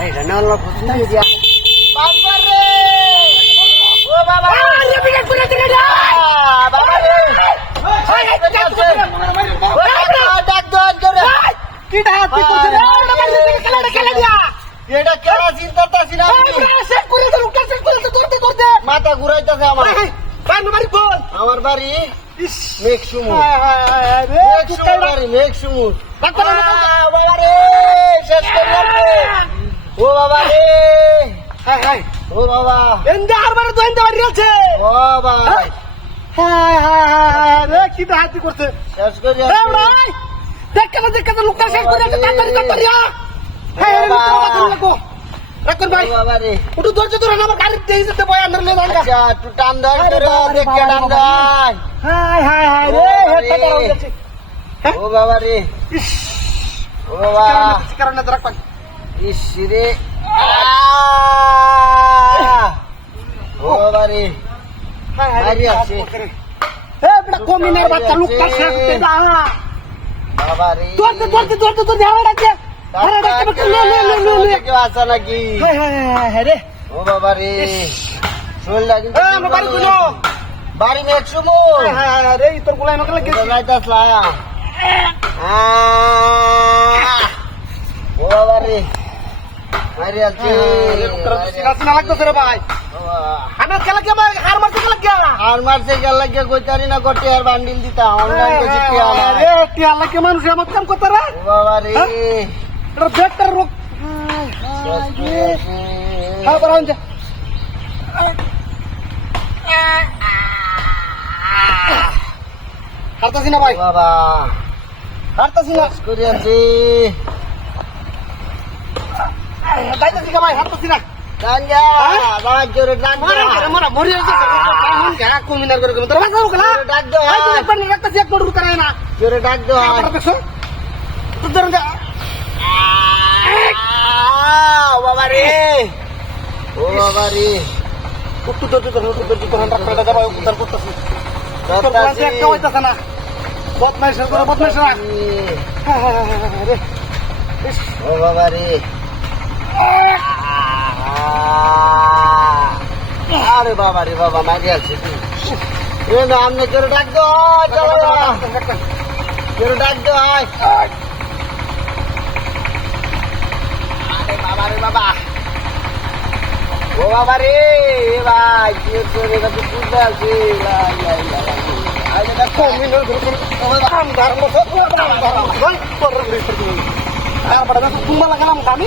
এটা না আল্লাহ বুঝতে দিয়া বাবা রে ও বাবা আরে বিরাট করে দিলে বাবা রে ডাক দন করে কি ডাক কি করছে রে খেলা দিয়া এটা কেনা চিন্তা তাছি না সেট করে দে লোকটা সেট করে দে করতে মাথা ঘুরাইতেছে আমার ভাই বাড়ি বল আমার বাড়ি মেঘসুমু রে কি কাইরা বাড়ি মেঘসুমু বাবা বাবা রে শেষ করে যাচ্ছে ও বাবা রে হাই হাই ও বাবা এন্ডা আরবারে তো এন্ডা বাড়ি আছে ও বাবা হাই হাই রে কি ডাহাতি করছে শেষ করে রে যাচ্ছে ভাই দেখ কেন লোকটা শেষ করে দে তাড়াতাড়ি হ্যাঁ রাখো রাখুন ভাই বাবা রে একটু ধৈর্য ধরে আমার গাড়ি দিয়ে যেতে বয় আন্দার লে দাঁড়া আচ্ছা একটু টান দেয় দেখে টান দেয় হাই হাই হাই রে হেডটা ধরে যাচ্ছে ও বাবা রে ইস ও বাবা কারণে তো রাখবেন ইস রে ও বাবা রে হাই হাই বাড়ি আছে। এ বড় কমিনার বাচ্চা লোকটা শেষ করে দা বাবা রে তোর ধারা ডাকে ধারা ডাকে লে কেউ আসা নাকি হাই হাই হাই রে ও বাবা রে শরীরটা কিন্তু আমার বাড়ি কোন বাড়ি মেঘসুমু হাই হাই রে তোর গুলাই আমাকে লাগে যাইতাছলা ও বাবা রে মারি আছে না লাগতেছে রে ভাই আমার খেলা কি আমার হার মারতে লাগে আর মারছে গেল লাগে কইতারি না করতে আর বান্ডিল দিতা অনলাইন কিছু কি আমার রে কি আল্লাহ কে মানুষ আমার কাম করতে রে ও বাবা রে এটা বেটার রোগ হ্যাঁ বড় হইছে হারতাছি না ভাই বাবা হারতাছি না করে আছে দাইতাছি না ভাই হারতাছি না গাঞ্জা বাবা জোরে ডাক মরে মরে মরে যাচ্ছে কাম কেন কমিনার করে তোর ভাষা হোক না ডাক দাও ভাই তুই একবার রাখতাছি এক মিনিট করে না জোরে ডাক দাও দেখছো তুই ধরে যা ও বাবা রে ও বাবা রে একটু ধরে রাখতে যাবা উদ্ধার করতেছি তোর কাছে একটা হইতাছে না বদমাইশ করে বদমাইশ রাখ রে ও বাবা রে আরে বাবা রে বাবা মারি আছে এ না আমনে জোরে ডাক দাও চলো জোরে ডাক দাও আরে বাবা রে বাবা ও বাবা রে এ ভাই কি হচ্ছে রে কত বুঝতে আছে আরে দেখো মিনর ধরে দাম ধারণ করো দাম ধারণ ভাই তোর রে আর বড় তুমি লাগালাম আমি